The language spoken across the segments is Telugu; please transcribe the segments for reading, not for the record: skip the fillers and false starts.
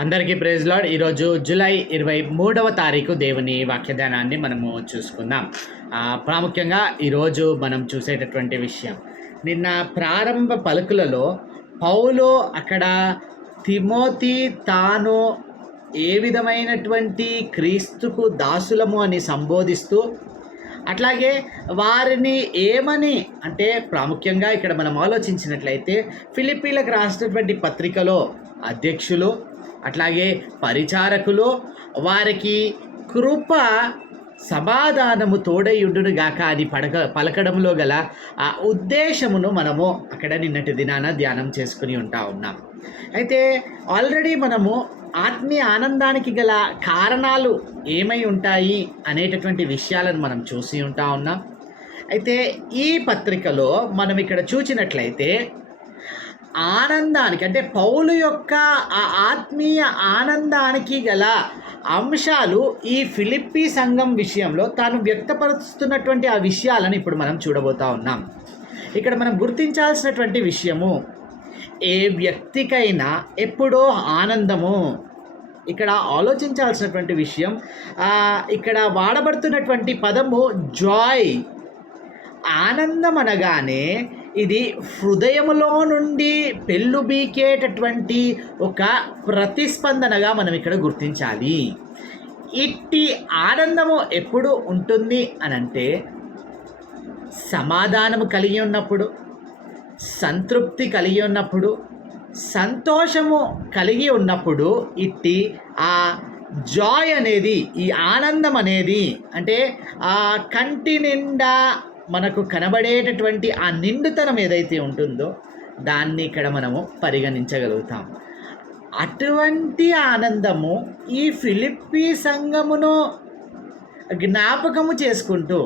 అందరికీ ప్రైజ్ లార్డ్. ఈరోజు జూలై 23వ తారీఖు దేవుని వాక్యదానాన్ని మనము చూసుకుందాం. ప్రాముఖ్యంగా ఈరోజు మనం చూసేటటువంటి విషయం, నిన్న ప్రారంభ పలుకులలో పౌలు అక్కడ తిమోతి తాను ఏ విధమైనటువంటి క్రీస్తుకు దాసులము అని సంబోధిస్తూ, అట్లాగే వారిని ఏమని అంటే ప్రాముఖ్యంగా ఇక్కడ మనం ఆలోచించినట్లయితే ఫిలిప్పీలకు రాసినటువంటి పత్రికలో అధ్యక్షులు అట్లాగే పరిచారకులు వారికి కృప సమాధానము తోడయుండును గాక అని పలకడంలో గల ఆ ఉద్దేశమును మనము అక్కడ నిన్నటి దినాన ధ్యానం చేసుకుని ఉన్నాం. అయితే ఆల్రెడీ మనము ఆత్మీయ ఆనందానికి గల కారణాలు ఏమై ఉంటాయి అనేటటువంటి విషయాలను మనం చూసి ఉన్నాం. అయితే ఈ పత్రికలో మనం ఇక్కడ చూసినట్లయితే ఆనందానికి అంటే పౌలు యొక్క ఆ ఆత్మీయ ఆనందానికి గల అంశాలు ఈ ఫిలిప్పీ సంఘం విషయంలో తాను వ్యక్తపరుస్తున్నటువంటి ఆ విషయాలను ఇప్పుడు మనం చూడబోతా ఉన్నాం. ఇక్కడ మనం గుర్తించాల్సినటువంటి విషయము, ఏ వ్యక్తికైనా ఎప్పుడో ఆనందము. ఇక్కడ ఆలోచించాల్సినటువంటి విషయం, ఇక్కడ వాడబడుతున్నటువంటి పదము జాయ్. ఆనందం అనగానే ఇది హృదయములో నుండి పెళ్ళుబీకేటటువంటి ఒక ప్రతిస్పందనగా మనం ఇక్కడ గుర్తించాలి. ఇట్టి ఆనందము ఎప్పుడు ఉంటుంది అనంటే సమాధానము కలిగి ఉన్నప్పుడు, సంతృప్తి కలిగి ఉన్నప్పుడు, సంతోషము కలిగి ఉన్నప్పుడు ఇట్టి ఆ జాయ్ అనేది, ఈ ఆనందం అనేది అంటే ఆ కంటి నిండా మనకు కనబడేటటువంటి ఆ నిండుతనం ఏదైతే ఉంటుందో దాన్ని ఇక్కడ మనము పరిగణించగలుగుతాం. అటువంటి ఆనందము ఈ ఫిలిప్పీ సంఘమును జ్ఞాపకము చేసుకుంటూ,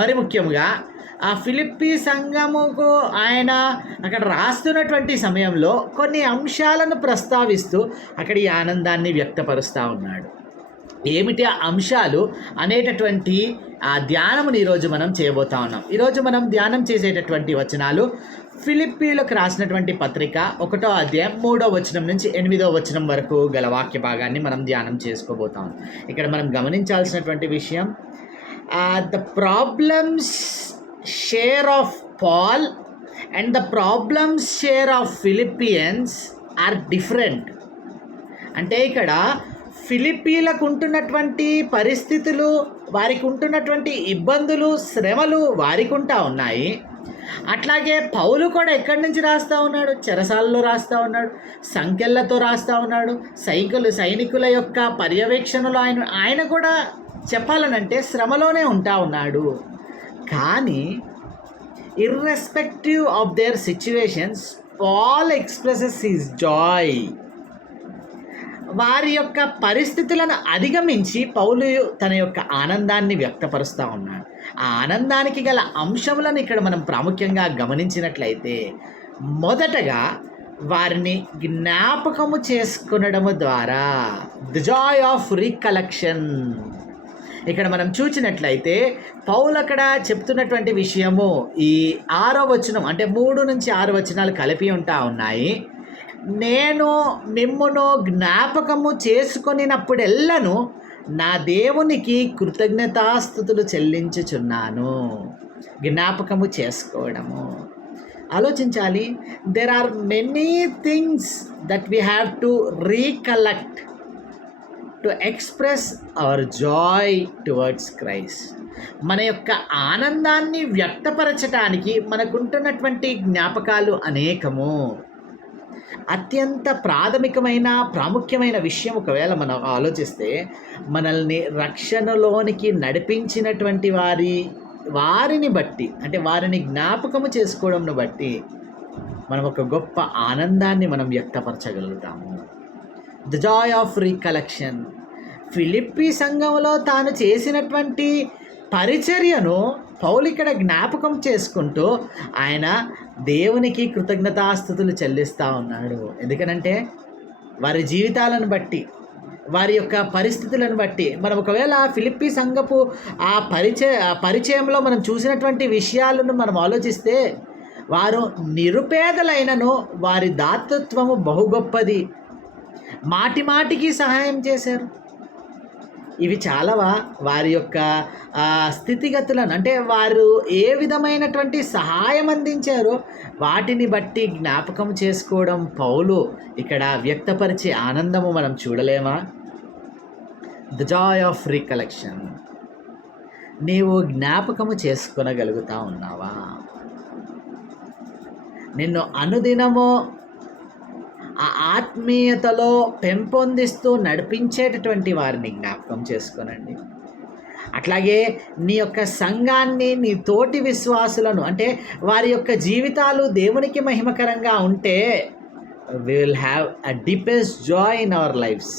మరి ముఖ్యంగా ఆ ఫిలిప్పీ సంఘముకు ఆయన అక్కడ రాస్తున్నటువంటి సమయంలో కొన్ని అంశాలను ప్రస్తావిస్తూ అక్కడ ఈ ఆనందాన్ని వ్యక్తపరుస్తూ ఉన్నాడు. ఏమిటి ఆ అంశాలు అనేటటువంటి ఆ ధ్యానముని ఈరోజు మనం చేయబోతా ఉన్నాం. ఈరోజు మనం ధ్యానం చేసేటటువంటి వచనాలు ఫిలిప్పీలకు రాసినటువంటి పత్రిక 1వ అధ్యాయం 3వ వచనం నుంచి 8వ వచనం వరకు గల వాక్య భాగాన్ని మనం ధ్యానం చేసుకోబోతాం. ఇక్కడ మనం గమనించాల్సినటువంటి విషయం, the problems share of Paul and the problems share of Philippians are different. అంటే ఇక్కడ ఫిలిప్పీలకు ఉంటున్నటువంటి పరిస్థితులు, వారికి ఉంటున్నటువంటి ఇబ్బందులు, శ్రమలు వారికి ఉంటా ఉన్నాయి. అట్లాగే పౌలు కూడా ఎక్కడి నుంచి రాస్తూ ఉన్నాడు? చెరసాలలో రాస్తూ ఉన్నాడు, సంఖ్యలతో రాస్తూ ఉన్నాడు, సైనికుల యొక్క పర్యవేక్షణలో ఆయన కూడా చెప్పాలనంటే శ్రమలోనే ఉంటా ఉన్నాడు. కానీ irrespective of their situations Paul expresses his joy. వారి యొక్క పరిస్థితులను అధిగమించి పౌలు తన యొక్క ఆనందాన్ని వ్యక్తపరుస్తూ ఉన్నాడు. ఆ ఆనందానికి గల అంశములను ఇక్కడ మనం ప్రాముఖ్యంగా గమనించినట్లయితే, మొదటగా వారిని జ్ఞాపకము చేసుకునడము ద్వారా, ది జాయ్ ఆఫ్ రీకలెక్షన్. ఇక్కడ మనం చూసినట్లయితే పౌలు అక్కడ చెప్తున్నటువంటి విషయము ఈ 6వ వచనం అంటే 3 నుంచి 6 వచనాలు కలిపి ఉంటా ఉన్నాయి. నేను మిమ్మును జ్ఞాపకము చేసుకొనినప్పుడెల్లను నా దేవునికి కృతజ్ఞతాస్తుతులు చెల్లించుచున్నాను. జ్ఞాపకము చేసుకోవడము, ఆలోచించాలి. There are many things that we have to recollect to express our joy towards Christ. మన యొక్క ఆనందాన్ని వ్యక్తపరచడానికి మనకుంటున్నటువంటి జ్ఞాపకాలు అనేకము. అత్యంత ప్రాముఖ్యమైన విషయం ఒకవేళ మనం ఆలోచిస్తే, మనల్ని రక్షణలోనికి నడిపించినటువంటి వారిని బట్టి అంటే వారిని జ్ఞాపకము చేసుకోవడంను బట్టి మనం ఒక గొప్ప ఆనందాన్ని మనం వ్యక్తపరచగలుగుతాము. The joy of recollection. Philippi సంఘంలో తాను చేసినటువంటి పరిచర్యను పౌలు ఇక్కడ జ్ఞాపకం చేసుకుంటూ ఆయన దేవునికి కృతజ్ఞతాస్తుతులు చెల్లిస్తూ ఉన్నాడు. ఎందుకనంటే వారి జీవితాలను బట్టి, వారి యొక్క పరిస్థితులను బట్టి మనం ఒకవేళ ఫిలిప్పీ సంఘపు ఆ పరిచయంలో మనం చూసినటువంటి విషయాలను మనం ఆలోచిస్తే, వారు నిరుపేదలైనను వారి దాతృత్వము బహు గొప్పది. మాటి మాటికి సహాయం చేశారు. ఇవి చాలావా వారి యొక్క స్థితిగతులను, అంటే వారు ఏ విధమైనటువంటి సహాయం అందించారో వాటిని బట్టి జ్ఞాపకం చేసుకోవడం పౌలు ఇక్కడ వ్యక్తపరిచే ఆనందము మనం చూడలేమా? The joy of recollection. నీవు జ్ఞాపకము చేసుకొనగలుగుతా ఉన్నావా? నిన్ను అనుదినము ఆ ఆత్మీయతలో పెంపొందిస్తూ నడిపించేటటువంటి వారిని జ్ఞాపకం చేసుకోనండి. అట్లాగే నీ యొక్క సంఘాన్ని, నీ తోటి విశ్వాసులను, అంటే వారి యొక్క జీవితాలు దేవునికి మహిమకరంగా ఉంటే we will have a deepest joy in our lives.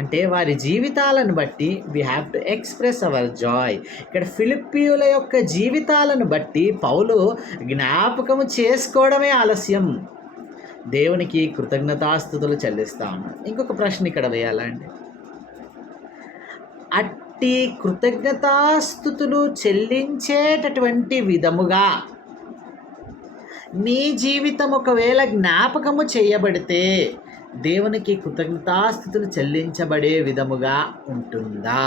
అంటే వారి జీవితాలను బట్టి we have to express our Joy. ఇక్కడ ఫిలిప్పీయుల యొక్క జీవితాలను బట్టి పౌలు జ్ఞాపకము చేసుకోవడమే ఆలస్యం. దేవునికి కృతజ్ఞతాస్తుతులు చెల్లిస్తా ఉన్నాడు. ఇంకొక ప్రశ్న ఇక్కడ వేయాలండి. అట్టి కృతజ్ఞతాస్తుతులు చెల్లించేటటువంటి విధముగా నీ జీవితం ఒకవేళ జ్ఞాపకము చేయబడితే దేవునికి కృతజ్ఞతాస్తుతులు చెల్లించబడే విధముగా ఉంటుందా?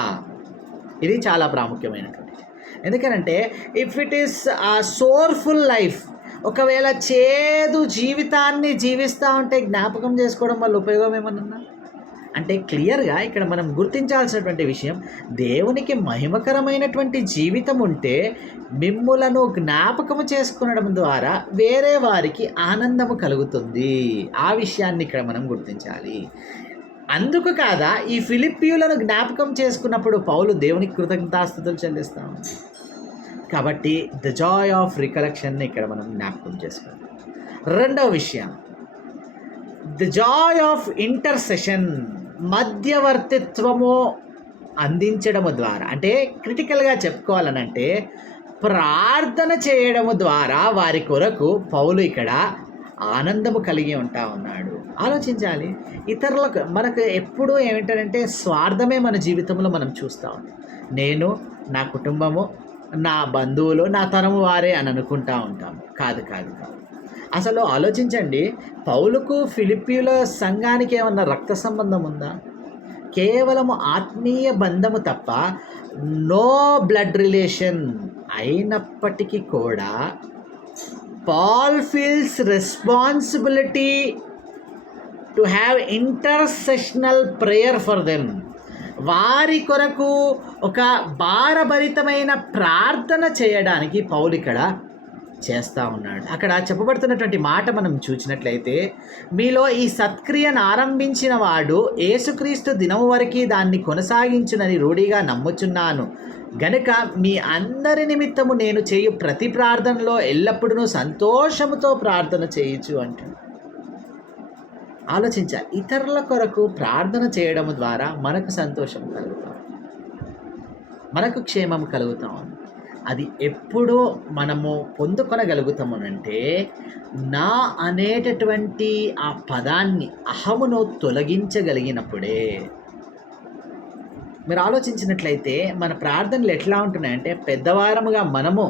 ఇది చాలా ప్రాముఖ్యమైనటువంటి. ఎందుకనంటే ఇఫ్ ఇట్ ఈస్ ఆ సోర్ఫుల్ లైఫ్, ఒకవేళ చేదు జీవితాన్ని జీవిస్తూ ఉంటే జ్ఞాపకం చేసుకోవడం వల్ల ఉపయోగం ఏమన్నా అంటే క్లియర్గా ఇక్కడ మనం గుర్తించాల్సినటువంటి విషయం, దేవునికి మహిమకరమైనటువంటి జీవితం ఉంటే మిమ్ములను జ్ఞాపకము చేసుకునడం ద్వారా వేరే వారికి ఆనందము కలుగుతుంది. ఆ విషయాన్ని ఇక్కడ మనం గుర్తించాలి. అందుకు కాదా ఈ ఫిలిప్పీయులను జ్ఞాపకం చేసుకున్నప్పుడు పౌలు దేవునికి కృతజ్ఞతాస్తుతులు చెల్లిస్తాం. కాబట్టి ద జాయ్ ఆఫ్ రికలెక్షన్ని ఇక్కడ మనం జ్ఞాపకం చేసుకోవాలి. రెండవ విషయం, ద జాయ్ ఆఫ్ ఇంటర్సెషన్, మధ్యవర్తిత్వము అందించడము ద్వారా, అంటే క్రిటికల్గా చెప్పుకోవాలనంటే ప్రార్థన చేయడము ద్వారా వారి కొరకు పౌలు ఇక్కడ ఆనందము కలిగి ఉంటా ఉన్నాడు. ఆలోచించాలి. ఇతరులకు మనకు ఎప్పుడూ ఏమిటంటే స్వార్థమే మన జీవితంలో మనం చూస్తూ ఉంటాం. నేను, నా కుటుంబము, నా బంధువులు, నా తరము వారే అని అనుకుంటా ఉంటాము. కాదు కాదు కాదు. అసలు ఆలోచించండి, పౌలుకు ఫిలిప్పీయుల సంఘానికి ఏమన్నా రక్త సంబంధం ఉందా? కేవలము ఆత్మీయ బంధము తప్ప, నో బ్లడ్ రిలేషన్. అయినప్పటికీ కూడా Paul feels responsibility to have intercessional prayer for them. వారి కొరకు ఒక భారభరితమైన ప్రార్థన చేయడానికి పౌలు ఇక్కడ చేస్తూ ఉన్నాడు. అక్కడ చెప్పబడుతున్నటువంటి మాట మనం చూసినట్లయితే, మీలో ఈ సత్క్రియను ఆరంభించిన వాడు యేసుక్రీస్తు దినము వరకు దాన్ని కొనసాగించునని రూఢిగా నమ్ముచున్నాను గనుక మీ అందరి నిమిత్తము నేను చేయు ప్రతి ప్రార్థనలో ఎల్లప్పుడూ సంతోషముతో ప్రార్థన చేయొచ్చు అంటాడు. ఆలోచించాలి. ఇతరుల కొరకు ప్రార్థన చేయడం ద్వారా మనకు సంతోషం కలుగుతాం, మనకు క్షేమం కలుగుతాం. అది ఎప్పుడో మనము పొందుకొనగలుగుతామనంటే నా అనేటటువంటి ఆ పదాన్ని, అహమును తొలగించగలిగినప్పుడే. మీరు ఆలోచించినట్లయితే మన ప్రార్థనలు ఎట్లా ఉంటున్నాయంటే, పెద్దవారముగా మనము,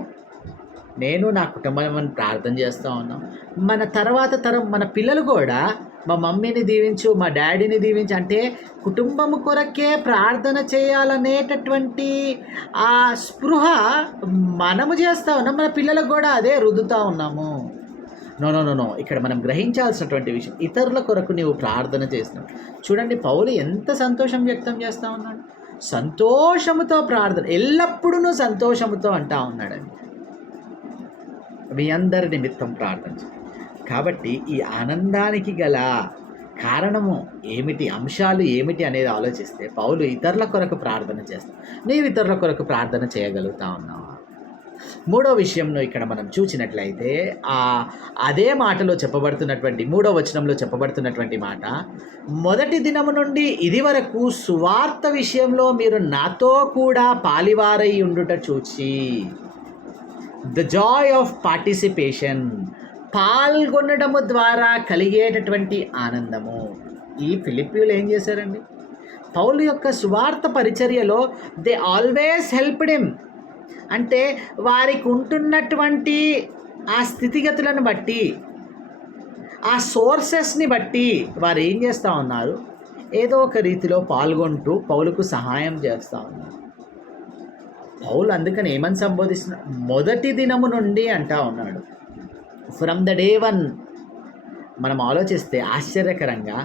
నేను నా కుటుంబం ప్రార్థన చేస్తూ ఉన్నాం. మన తర్వాత తరం మన పిల్లలు కూడా మా మమ్మీని దీవించు, మా డాడీని దీవించు అంటే కుటుంబం కొరకే ప్రార్థన చేయాలనేటటువంటి ఆ స్పృహ మనము చేస్తూ ఉన్నాం. మన పిల్లలకు కూడా అదే రుద్దుతూ ఉన్నాము. నో నో నో నో ఇక్కడ మనం గ్రహించాల్సినటువంటి విషయం, ఇతరుల కొరకు నీవు ప్రార్థన చేస్తున్నావు. చూడండి పౌలు ఎంత సంతోషం వ్యక్తం చేస్తూ ఉన్నాడు. సంతోషముతో ప్రార్థన, ఎల్లప్పుడూ సంతోషముతో అంటా ఉన్నాడండి. మీ అందరి నిమిత్తం ప్రార్థన. కాబట్టి ఈ ఆనందానికి గల కారణము ఏమిటి, అంశాలు ఏమిటి అనేది ఆలోచిస్తే పౌలు ఇతరుల కొరకు ప్రార్థన చేస్తాం. నీవు ఇతరుల కొరకు ప్రార్థన చేయగలుగుతా ఉన్నావా? మూడో విషయంలో ఇక్కడ మనం చూసినట్లయితే అదే మాటలో చెప్పబడుతున్నటువంటి 3వ వచనంలో చెప్పబడుతున్నటువంటి మాట, మొదటి దినము నుండి ఇది వరకు సువార్త విషయంలో మీరు నాతో కూడా పాలివారై ఉండుట చూచి. ద జాయ్ ఆఫ్ పార్టిసిపేషన్, పాల్గొనడము ద్వారా కలిగేటటువంటి ఆనందము. ఈ ఫిలిప్పీయులు ఏం చేశారండి? పౌలు యొక్క సువార్త పరిచర్యలో దే ఆల్వేస్ హెల్ప్డ్ హిమ్. అంటే వారికి ఉంటున్నటువంటి ఆ స్థితిగతులను బట్టి, ఆ సోర్సెస్ని బట్టి వారు ఏం చేస్తూ ఉన్నారు? ఏదో ఒక రీతిలో పాల్గొంటూ పౌలుకు సహాయం చేస్తూ ఉన్నారు. పౌలు అందుకని ఏమని సంబోధిస్తున్నాడు? మొదటి దినము నుండి అంటా ఉన్నాడు. From the day one. మనం ఆలోచిస్తే ఆశ్చర్యకరంగా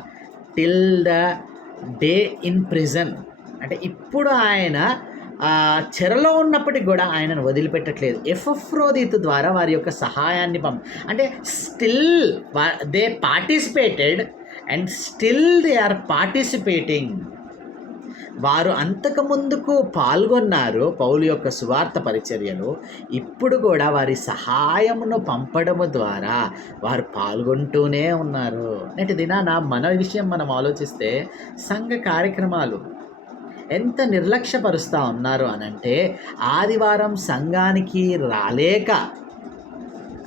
till the day in prison, అంటే ఇప్పుడు ఆయన చెరలో ఉన్నప్పటికి కూడా ఆయనను వదిలిపెట్టట్లేదు. ఎపఫ్రోదితు ద్వారా వారి యొక్క సహాయాన్ని అంటే still they participated and still they are participating. వారు అంతకు ముందుకు పాల్గొన్నారు పౌలు యొక్క సువార్త పరిచర్యలో. ఇప్పుడు కూడా వారి సహాయమును పంపడము ద్వారా వారు పాల్గొంటూనే ఉన్నారు. నేటి దినాన మన విషయం మనం ఆలోచిస్తే సంఘ కార్యక్రమాలు ఎంత నిర్లక్ష్యపరుస్తూ ఉన్నారు అనంటే, ఆదివారం సంఘానికి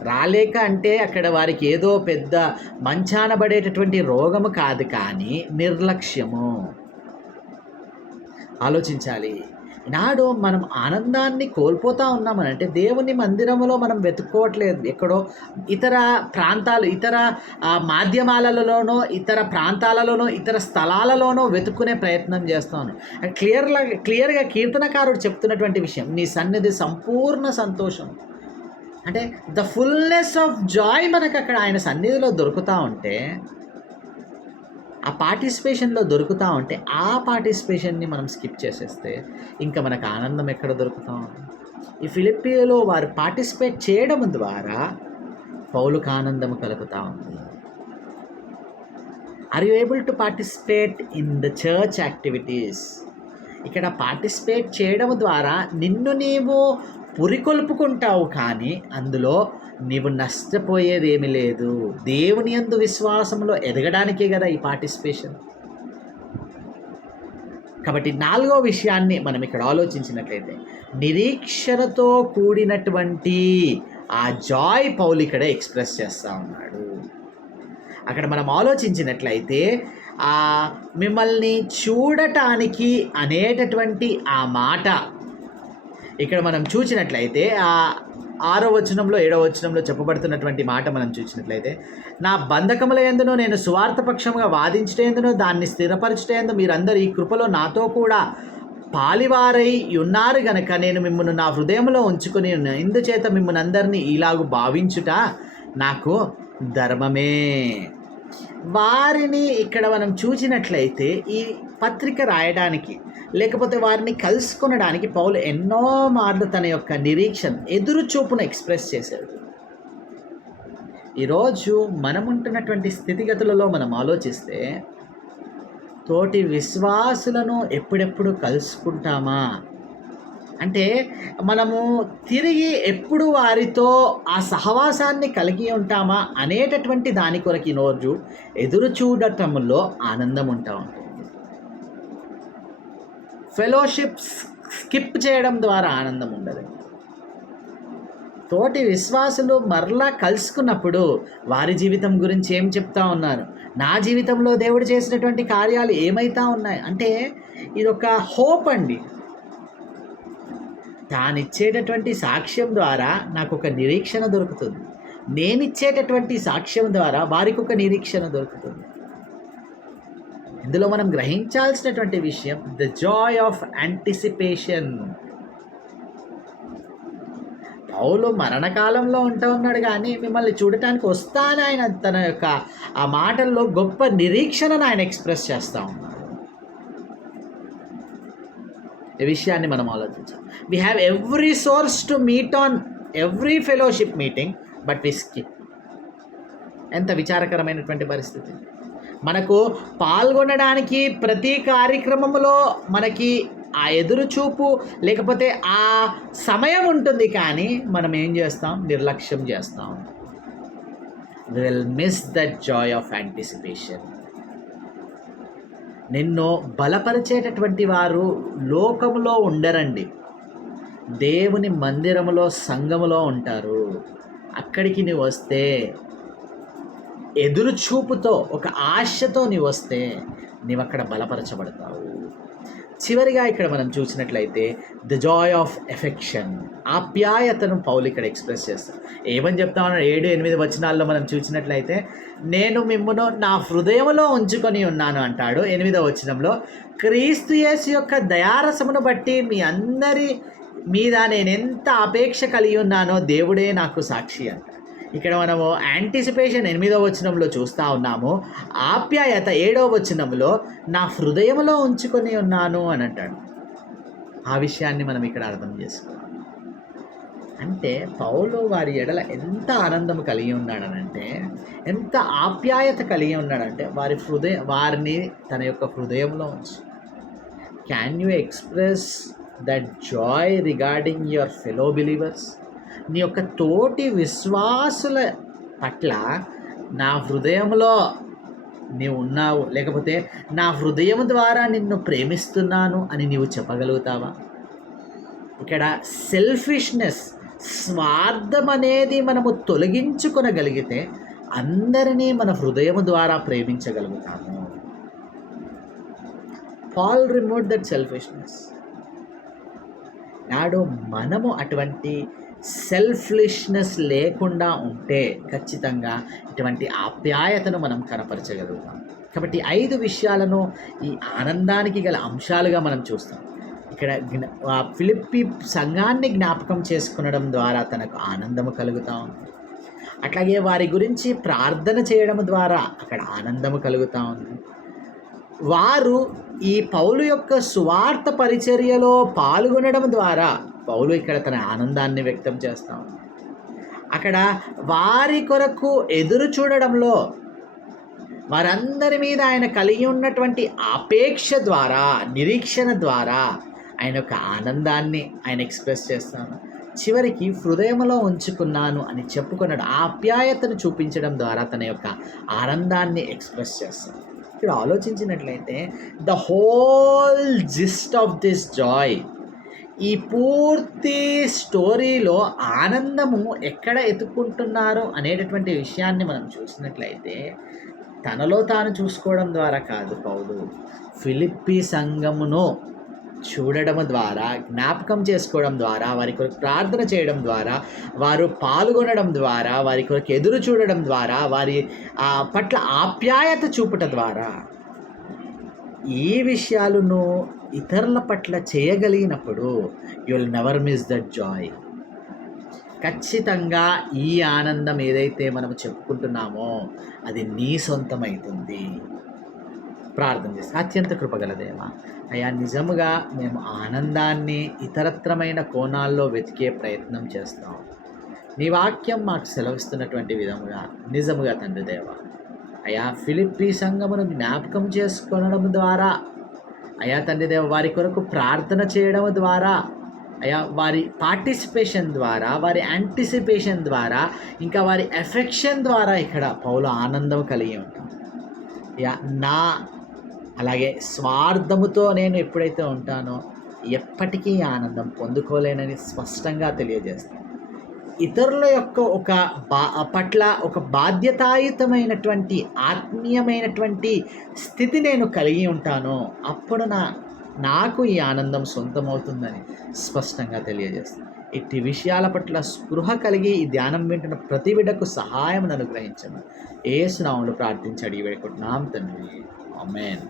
రాలేక అంటే అక్కడ వారికి ఏదో పెద్ద మంచాన పడేటటువంటి రోగము కాదు, కానీ నిర్లక్ష్యము. ఆలోచించాలి. ఈనాడు మనం ఆనందాన్ని కోల్పోతూ ఉన్నామనంటే దేవుని మందిరంలో మనం వెతుక్కోవట్లేదు, ఎక్కడో ఇతర ప్రాంతాలు, ఇతర మాధ్యమాలలోనో, ఇతర ప్రాంతాలలోనో, ఇతర స్థలాలలోనో వెతుక్కునే ప్రయత్నం చేస్తాను. క్లియర్గా కీర్తనకారుడు చెప్తున్నటువంటి విషయం, నీ సన్నిధి సంపూర్ణ సంతోషం. అంటే ద ఫుల్నెస్ ఆఫ్ జాయ్ మనకు అక్కడ ఆయన సన్నిధిలో దొరుకుతూ ఉంటే, ఆ పార్టిసిపేషన్లో దొరుకుతూ ఉంటే, ఆ పార్టిసిపేషన్ని మనం స్కిప్ చేసేస్తే ఇంకా మనకు ఆనందం ఎక్కడ దొరుకుతాం? ఈ ఫిలిప్పీలో వారు పార్టిసిపేట్ చేయడం ద్వారా పౌలుకు ఆనందం కలుగుతూ ఉంది. Are you able to participate in the church activities? ఇక్కడ పార్టిసిపేట్ చేయడం ద్వారా నిన్ను నీవు పురికొల్పుకుంటావు, కానీ అందులో నీవు నష్టపోయేది ఏమీ లేదు. దేవుని యందు విశ్వాసంలో ఎదగడానికే కదా ఈ పార్టిసిపేషన్. కాబట్టి 4వ విషయాన్ని మనం ఇక్కడ ఆలోచించినట్లయితే, నిరీక్షణతో కూడినటువంటి ఆ జాయ్ పౌలు ఇక్కడ ఎక్స్ప్రెస్ చేస్తూ ఉన్నాడు. అక్కడ మనం ఆలోచించినట్లయితే మిమ్మల్ని చూడటానికి అనేటటువంటి ఆ మాట ఇక్కడ మనం చూసినట్లయితే, 6వ వచనంలో 7వ వచనంలో చెప్పబడుతున్నటువంటి మాట మనం చూసినట్లయితే, నా బంధకముల యందును నేను సువార్త పక్షముగా వాదించుటేందును దాన్ని స్థిరపరచుటేందు మీరందరూ ఈ కృపలో నాతో కూడా పాలివారై ఉన్నారు గనక నేను మిమ్మల్ని నా హృదయంలో ఉంచుకొని ఇందుచేత మిమ్మల్ని అందరినీ ఇలాగు భావించుట నాకు ధర్మమే. వారిని ఇక్కడ మనం చూసినట్లయితే ఈ పత్రిక రాయడానికి, లేకపోతే వారిని కలుసుకొనడానికి పౌలు ఎన్నో మార్లు తన యొక్క నిరీక్షణ, ఎదురు చూపును ఎక్స్ప్రెస్ చేశాడు. ఈరోజు మనముంటున్నటువంటి స్థితిగతులలో మనం ఆలోచిస్తే, తోటి విశ్వాసులను ఎప్పుడెప్పుడు కలుసుకుంటామా, అంటే మనము తిరిగి ఎప్పుడు వారితో ఆ సహవాసాన్ని కలిగి ఉంటామా అనేటటువంటి దాని కొరకు ఈరోజు ఎదురు చూడటంలో ఆనందం ఉంటుంది. ఫెలోషిప్ స్కిప్ చేయడం ద్వారా ఆనందం ఉండదు. తోటి విశ్వాసులు మరలా కలుసుకున్నప్పుడు వారి జీవితం గురించి ఏం చెప్తా ఉన్నారు, నా జీవితంలో దేవుడు చేసినటువంటి కార్యాలు ఏమైతా ఉన్నాయి అంటే, ఇదొక హోప్ అండి. తానిచ్చేటటువంటి సాక్ష్యం ద్వారా నాకు ఒక నిరీక్షణ దొరుకుతుంది, నేనిచ్చేటటువంటి సాక్ష్యం ద్వారా వారికి ఒక నిరీక్షణ దొరుకుతుంది. ఇందులో మనం గ్రహించాల్సినటువంటి విషయం ద జాయ్ ఆఫ్ యాంటిసిపేషన్. పౌలు మరణకాలంలో ఉంటూ ఉన్నాడు, కానీ మిమ్మల్ని చూడటానికి వస్తానని ఆయన తన యొక్క ఆ మాటల్లో గొప్ప నిరీక్షణను ఆయన ఎక్స్ప్రెస్ చేస్తూ ఉన్నాడు. ఈ విషయాన్ని మనం ఆలోచించాం. We have every source to meet on every fellowship meeting, but we skip. ఎంత విచారకరమైనటువంటి పరిస్థితి. మనకు పాల్గొనడానికి ప్రతి కార్యక్రమంలో మనకి ఆ ఎదురు చూపు లేకపోతే ఆ సమయం ఉంటుంది, కానీ మనం ఏం చేస్తాం? నిర్లక్ష్యం చేస్తాం. We will miss that joy of anticipation. నిన్ను బలపరిచేటటువంటి వారు లోకములో ఉండరండి, దేవుని మందిరములో సంఘములో ఉంటారు. అక్కడికి నీవు వస్తే, ఎదురు చూపుతో ఒక ఆశతో నీవు వస్తే నీవు అక్కడ బలపరచబడతావు. చివరిగా ఇక్కడ మనం చూసినట్లయితే ద జాయ్ ఆఫ్ ఎఫెక్షన్, ఆప్యాయతను పౌలు ఇక్కడ ఎక్స్ప్రెస్ చేస్తాడు. ఏమని చెప్తా ఉన్నాడు? 7-8 వచనాల్లో మనం చూసినట్లయితే నేను మిమ్మును నా హృదయంలో ఉంచుకొని ఉన్నాను అంటాడు. 8వ వచనంలో క్రీస్తు యేసు యొక్క దయారసమును బట్టి మీ అందరి మీద నేను ఎంత అపేక్ష కలిగి ఉన్నానో దేవుడే నాకు సాక్షి అంటాడు. ఇక్కడ మనము యాంటిసిపేషన్ 8వ వచనంలో చూస్తూ ఉన్నాము. ఆప్యాయత 7వ వచనంలో నా హృదయంలో ఉంచుకొని ఉన్నాను అని అంటాడు. ఆ విషయాన్ని మనం ఇక్కడ అర్థం చేసుకోవాలి. అంటే పౌలు వారి ఎడల ఎంత ఆనందం కలిగి ఉన్నాడనంటే, ఎంత ఆప్యాయత కలిగి ఉన్నాడంటే వారిని తన యొక్క హృదయంలో ఉంచి. Can you express that Joy regarding your fellow believers? నీ యొక్క తోటి విశ్వాసుల పట్ల నా హృదయంలో నీవు ఉన్నావు, లేకపోతే నా హృదయం ద్వారా నిన్ను ప్రేమిస్తున్నాను అని నీవు చెప్పగలుగుతావా? ఇక్కడ సెల్ఫిష్నెస్, స్వార్థం అనేది మనము తొలగించుకొనగలిగితే అందరినీ మన హృదయం ద్వారా ప్రేమించగలుగుతాము. Paul remove that selfishness. నాడు మనము అటువంటి సెల్ఫ్లిష్నెస్ లేకుండా ఉంటే ఖచ్చితంగా ఇటువంటి ఆప్యాయతను మనం కనపరచగలుగుతాం. కాబట్టి 5 విషయాలను ఈ ఆనందానికి గల అంశాలుగా మనం చూస్తాం. ఇక్కడ ఫిలిప్పీ సంఘాన్ని జ్ఞాపకం చేసుకునడం ద్వారా తనకు ఆనందము కలుగుతూ ఉంది. అట్లాగే వారి గురించి ప్రార్థన చేయడం ద్వారా అక్కడ ఆనందము కలుగుతూ ఉంది. వారు ఈ పౌలు యొక్క సువార్త పరిచర్యలో పాల్గొనడం ద్వారా పౌలు ఇక్కడ తన ఆనందాన్ని వ్యక్తం చేస్తాం. అక్కడ వారి కొరకు ఎదురు చూడడంలో వారందరి మీద ఆయన కలిగి ఉన్నటువంటి అపేక్ష ద్వారా, నిరీక్షణ ద్వారా ఆయన యొక్క ఆనందాన్ని ఆయన ఎక్స్ప్రెస్ చేస్తాను. చివరికి హృదయంలో ఉంచుకున్నాను అని చెప్పుకున్నాడు. ఆప్యాయతను చూపించడం ద్వారా తన యొక్క ఆనందాన్ని ఎక్స్ప్రెస్ చేస్తాను. ఇక్కడ ఆలోచించినట్లయితే the whole gist of this joy, ఈ పూర్తి స్టోరీలో ఆనందము ఎక్కడ ఎత్తుక్కుంటున్నారు అనేటటువంటి విషయాన్ని మనం చూసినట్లయితే తనలో తాను చూసుకోవడం ద్వారా కాదు, పౌలు ఫిలిప్పీ సంఘమును చూడడం ద్వారా, జ్ఞాపకం చేసుకోవడం ద్వారా, వారి కొరకు ప్రార్థన చేయడం ద్వారా, వారు పాల్గొనడం ద్వారా, వారి కొరకు ఎదురు చూడడం ద్వారా, వారి పట్ల ఆప్యాయత చూపుట ద్వారా, ఈ విషయాలను ఇతరుల పట్ల చేయగలిగినప్పుడు you will never miss that joy. ఖచ్చితంగా ఈ ఆనందం ఏదైతే మనం చెప్పుకుంటున్నామో అది నీ సొంతమవుతుంది. ప్రార్థన చేసి, అత్యంత కృపగల దేవా, అయ్యా నిజముగా మేము ఆనందాన్ని ఇతరత్రమైన కోణాల్లో వెతికే ప్రయత్నం చేస్తాం. నీ వాక్యం మాకు సెలవిస్తున్నటువంటి విధముగా నిజముగా తండ్రి దేవా, అయ్యా ఫిలిప్పీ సంఘమును జ్ఞాపకం చేసుకోవడం ద్వారా, అయ్యా తండ్రి దేవ వారి కొరకు ప్రార్థన చేయడం ద్వారా, అయ్యా వారి పార్టిసిపేషన్ ద్వారా, వారి యాంటిసిపేషన్ ద్వారా, ఇంకా వారి ఎఫెక్షన్ ద్వారా ఇక్కడ పౌలు ఆనందం కలిగి ఉంటాం. అయ్యా అలాగే స్వార్థముతో నేను ఎప్పుడైతే ఉంటానో ఎప్పటికీ ఆనందం పొందుకోలేనని స్పష్టంగా తెలియజేస్తాను. ఇతరుల యొక్క పట్ల ఒక బాధ్యతాయుతమైనటువంటి ఆత్మీయమైనటువంటి స్థితి నేను కలిగి ఉంటానో అప్పుడు నాకు ఈ ఆనందం సొంతమవుతుందని స్పష్టంగా తెలియజేస్తాను. ఇట్టి విషయాల పట్ల స్పృహ కలిగి ఈ ధ్యానం వింటున్న ప్రతి బిడ్డకు సహాయం అనుగ్రహించమని యేసు నామములో ప్రార్థించి అడిగి వేడుకుంటున్నాం తండ్రి. ఆమేన్.